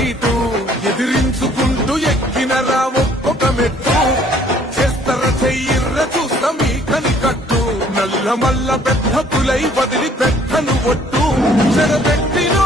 seat ఎదిరించుకుంటూ ఎక్కినరా ఒక్కొక్క మెట్టు చేస్తర చెయ్యిర్ర చూస్తా మీ కనికట్టు నల్ల మల్ల పెద్ద పులై వదిలి పెట్టను ఒట్టు చెరబెట్టినో